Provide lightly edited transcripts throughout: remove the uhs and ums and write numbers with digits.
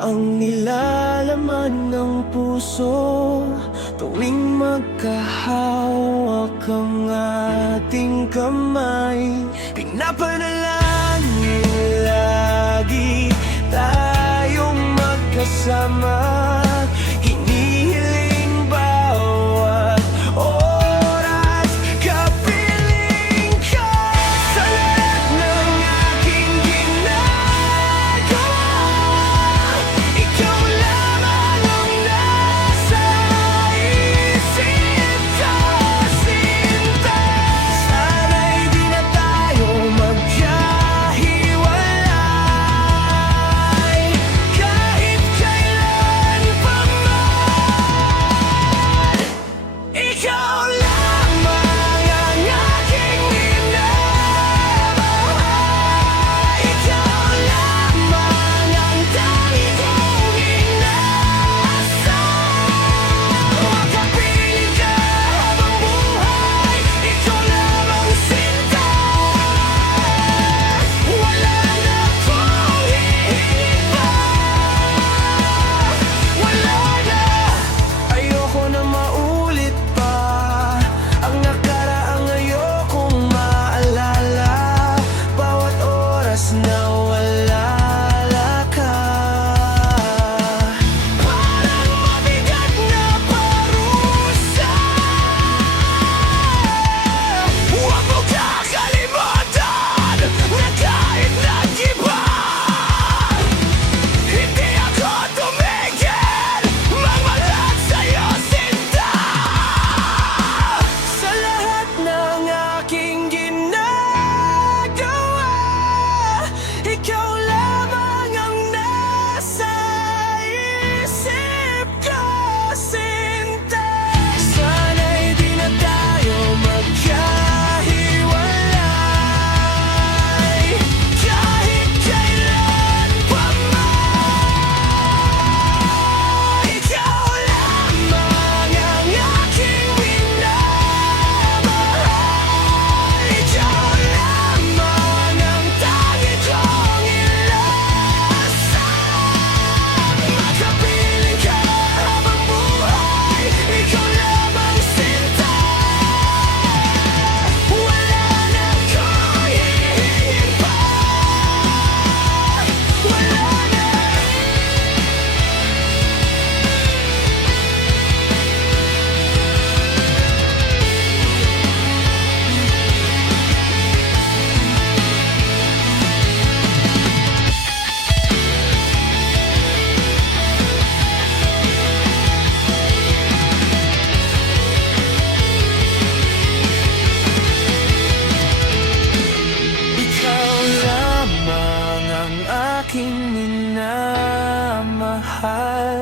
ang nilalaman ng puso tuwing magkahawak ang ating kamay. Pinapanalangin lagi tayong magkasama, hinihiling bawat oras kapiling ka sa lahat ng aking ginagawa. Ikaw lamang ang nasa isip ko, sinta. Sana'y di na tayo magkahiwalay kahit kailan pa man. Ikaw lamang ang aking minamahal. Ikaw lamang ang tangi kong inaasam. Makapiling ka habang buhay, ikaw lamang sinta. Wala na akong hihingin pa, wala na. Ayoko na maulit pa ang nakaraang ayokong maalala. Bawat oras na wala ka, parang mabigat na parusa. Huwag mo kakalimutan na kahit nag-iba, hindi ako tumigil magmahal sa'yo, sinta. Sa lahat ng aking ginagawa, ikaw lamang ang nasa isip ko, sinta. Sana'y di na tayo magkahiwalay kahit kailan pa man. Ikaw lamang ang aking minamahal. Ikaw lamang ang tangi kong inaasam. Makapiling ka habang buhay, ikaw lamang sinta. Wala na akong hihingin pa, wala na. Ikaw lamang ang aking minamahal.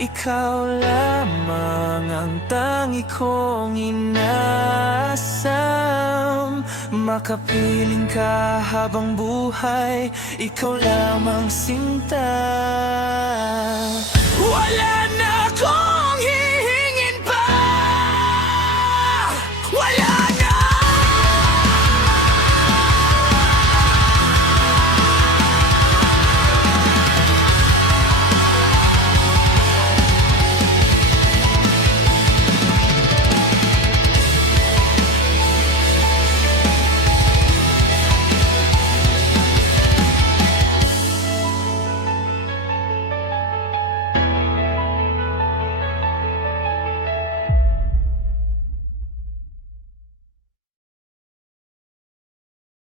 Ikaw lamang ang tangi kong inaasam. Makapiling ka habang buhay, ikaw lamang sinta.